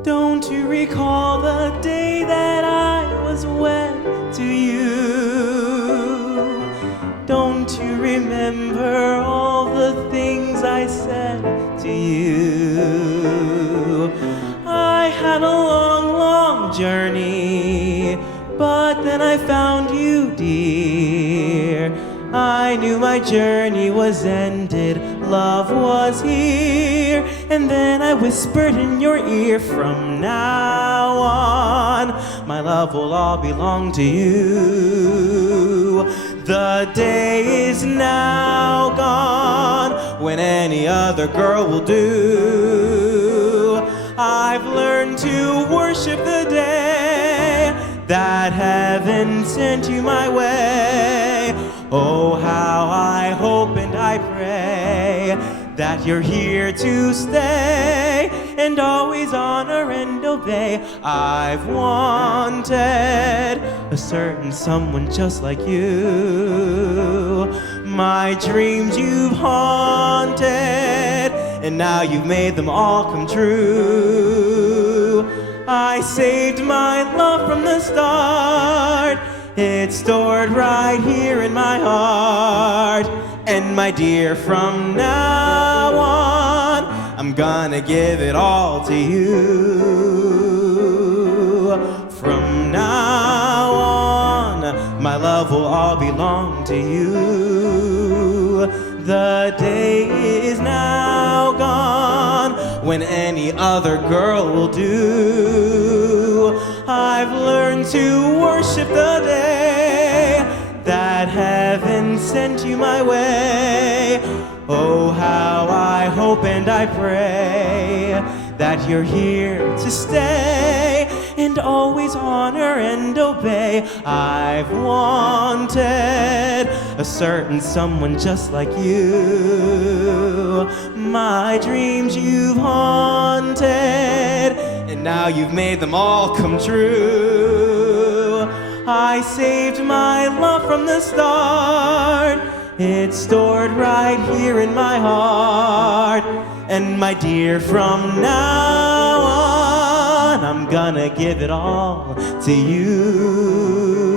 Don't you recall the day that I was wed to you? Don't you remember all the things I said to you? I had a long, long journey, but then I found you, dear. I knew my journey was ended, love was here. And then I whispered in your ear, from now on, my love will all belong to you. The day is now gone when any other girl will do. I've learned to worship the day that heaven sent you my way. Oh, how I hope and I pray that you're here to stay and always honor and obey. I've wanted a certain someone just like you. My dreams you've haunted, and now you've made them all come true. I saved my love from the start. It's stored right here in my heart. And my dear, from now on, I'm gonna give it all to you. From now on, my love will all belong to you. The day is now gone when any other girl will do. I've learned to worship the day that heaven sent you my way. Oh, how I hope and I pray that you're here to stay and always honor and obey. I've wanted a certain someone just like you. My dreams you've haunted, and now you've made them all come true. I saved my love from the start. It's stored right here in my heart. And my dear, from now on, I'm gonna give it all to you.